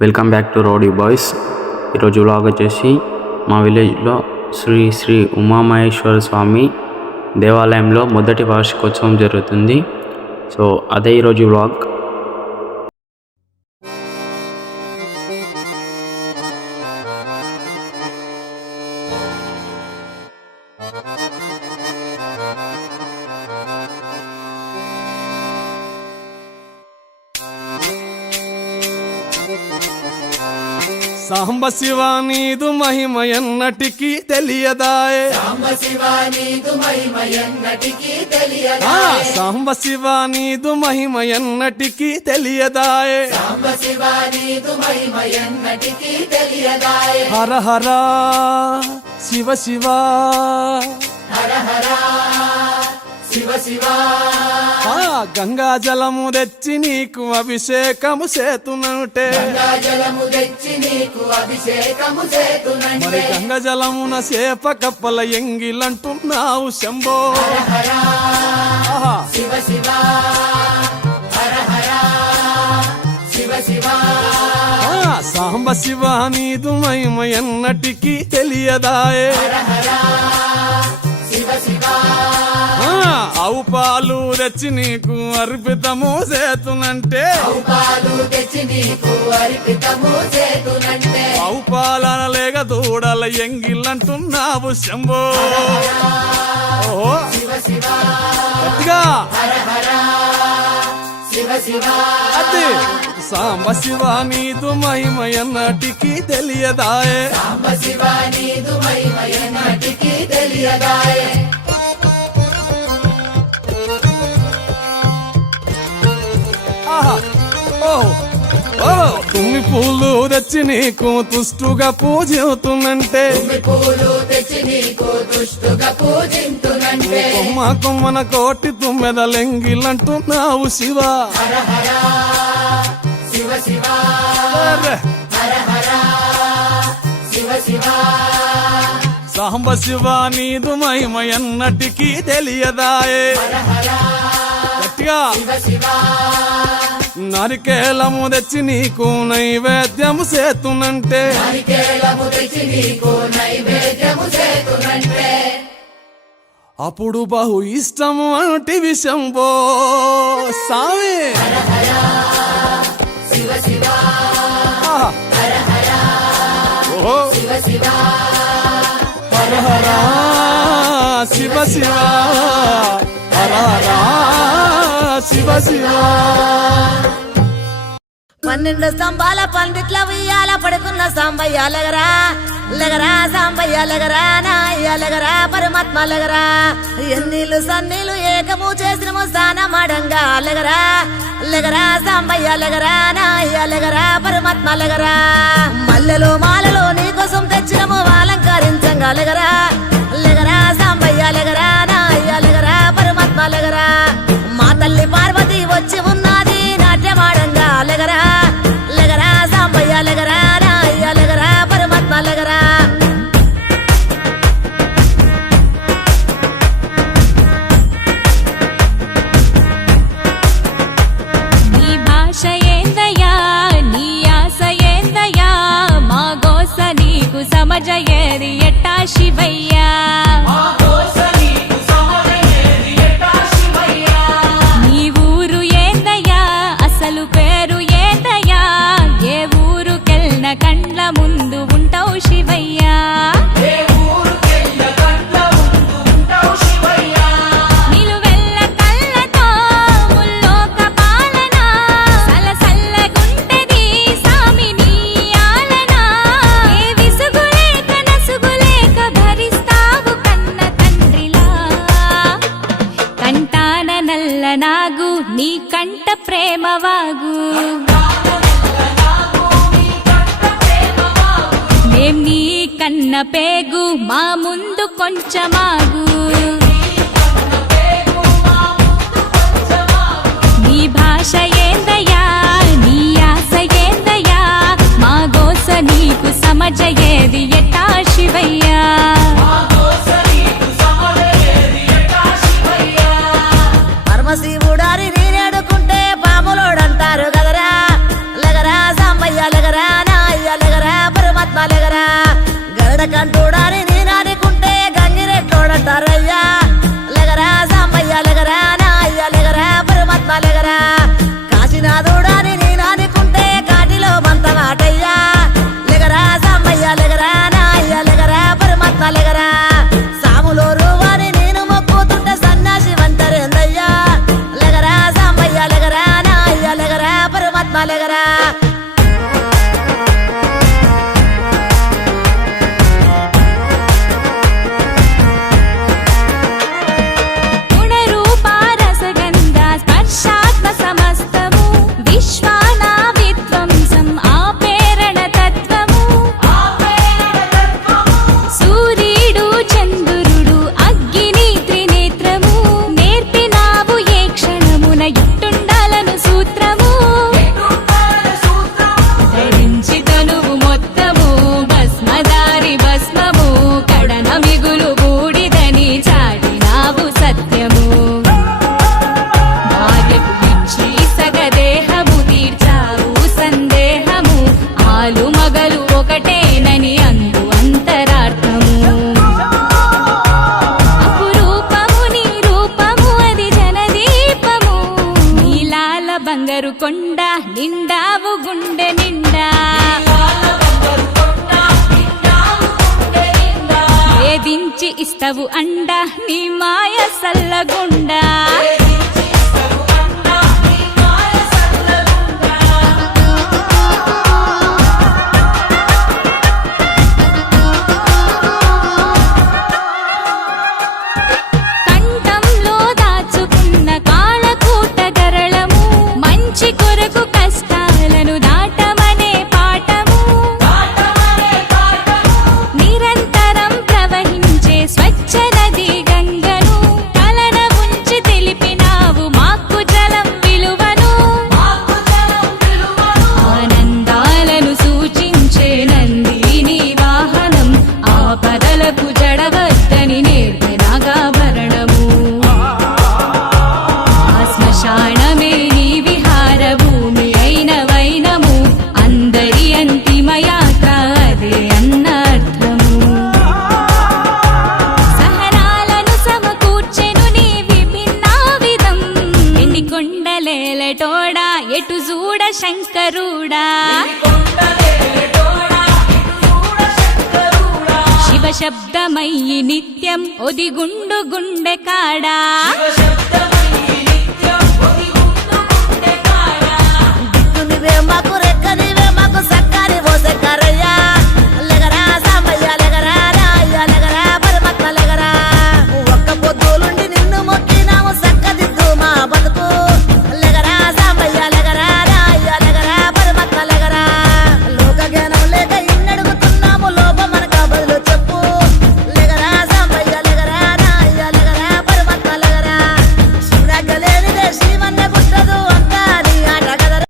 Welcome back to rowdy boys. ఈరోజు vlog వచ్చేసి మా విలేజ్లో శ్రీ ఉమామహేశ్వర స్వామి దేవాలయంలో మొదటి వార్షికోత్సవం జరుగుతుంది. సో అదే ఈరోజు వ్లాగ్. సాంబ శివ నీదు మహిమ ఎన్నటికీ తెలియదాయే, సాంబ శివ నీదు మహిమ ఎన్నటికీ తెలియదాయే, సాంబ శివ నీదు మహిమ ఎన్నటికీ తెలియదాయే, సాంబ శివ నీదు మహిమ ఎన్నటికీ తెలియదాయే. హర హర శివ శివ, హర హర శివ శివ, గంగా జలము తెచ్చి నీకు అభిషేకము చేతునంటే, గంగా జలము తెచ్చి నీకు అభిషేకము చేతునంటే, మరి గంగా జలమున సేప కప్పల ఎంగిలంటున్నావు శంభో. హర హర ఆహా. శివ శివ, హర హర శివ శివ, సాంబ శివ నీదు మహిమ ఎన్నటికీ తెలియదాయే, హర హర శివ శివ, ఆవు పాలు తెచ్చి నీకు అర్పితము చేతునంటే, పాలు తెచ్చి నీకు అర్పితము చేతునంటే, ఆవు పాలన లేక దూడల ఎంగిలంటున్నావు శంభో. ఓహో శివ శివ, గట్టిగా హర హర శివ శివ, అది సాంబ శివ నీదు మహిమ ఎన్నటికీ తెలియదాయే, సాంబ శివ నీదు మహిమ ఎన్నటికీ తెలియదాయే. ఆహా. ఓహో ఓహో తుమ్మి పూలు తెచ్చి నీకు తుష్టుగా పూజవుతున్నంటే, తుమ్మి పూలు తెచ్చి నీకు దుష్టుగా పూజింతునంటే, కొమ్మ కొమ్మన కోటి తుమ్మెదలెంగిలంటున్నావు శివ. హర హర శివ శివ, అరే. హర హర శివ శివ, సాంబ శివ నీదు మహిమ ఎన్నటికీ తెలియదాయే, హర హర గట్టిగా శివ శివ, నరికేలము తెచ్చి నీకు నైవేద్యము చేతునంటే, నారికేళము తెచ్చి నీకు నైవేద్యము చేతునంటే, అప్పుడు బహు ఇష్టము అంటివి శంభో సామి. హర హర శివ శివ, ఆహా. హర హర ఓహో శివ శివ, హర హర శివ శివ, హర హర శివ శివ. 12 స్తంభాల పందిట్ల ఉయ్యాల పడుకున్న సాంబయ్య లగరా లగరా, సాంబయ్య లగరా, నాయ్య లగరా, పరమాత్మ లగరా, ఎన్నీళ్ళు సన్నీళ్ళు ఏకము చేసినము స్నానమాడంగా లగరా లగరా, సాంబయ్య లగరా, నాయ్య లగరా, పరమాత్మ లగరా, మల్లెలు మాలలు నీకోసం తెచ్చినము అలంకరించంగా లగరా లగరా, సాంబయ్య లగరా, నాయ్య లగరా, పరమాత్మ లగరా, మా తల్లి పార్వతి వచ్చి ఉన్నది నాట్యమాడంగా లగరా లగరా, సాంబయ్య లగరా, నాయ్య లగరా, పరమాత్మ లగరా. నీ భాష ఏందయ్యా, నీ ఆశ ఏందయ్యా, మా గోస నీకు సమజయేది ఎట్టా శివయ్యా. నీ ఊరు ఏందయ్యా, అసలు పేరు ఏందయ్యా, ఏ ఊరుకెళ్ళిన కండ్ల ముందు ఉంటావు శివయ్యా. నిలువెల్ల కళ్ళతో ముల్లోక పాలన, సలసల్లగుంటది సామి నీ ఆలన, ఏ విసుగులేక నసుగులేక భరిస్తావు కన్న తండ్రిలా. కంటాన నల్ల నాగు నీ కంట ప్రేమవాగు, మేం నీ కన్న పేగు మా ముందు కొంచెమాగు. నీ భాష ఏందయ్యా, నీ ఆశ ఏందయ్యా, మా గోస నీకు సమజయేది ఎట్టా శివయ్యా. పరమశివుడారి నీరేడుకుంటే పాములోడంటారు కదరా లగరా, సాంబయ్య అయ్యలగరా నా అయ్యలగరా పరమాత్మ లగరా గరడ కంటూడాని నేనానుకుంటే గంగిరెట్లోడంటారయ్యా లగరా సాంబయ్య లగరా నా అయ్యలగరా పరమాత్మ లగరా కాశీనాథుడాని నేనానుకుంటే కాటిలో బంత మాటయ్యా లగరా సాంబయ్య లగరా నా అయ్యలగరా పరమాత్మ లగరా సాములో రూవాని నేను మొక్కుతుంటే సన్యాసి వంటరేందయ్యా లగరా సాంబయ్య లగరా నా అయ్యలగరా పరమాత్మ లగరా బంగారు కొండ నిండావు గుండె నిండా వేధించి ఇస్తవు అండ నీ మాయ సల్లగుండా కొండలేలటోడా ఎటు చూడ శంకరుడా శివ శబ్దమయ్యి నిత్యం ఒదిగుండు గుండె కాడా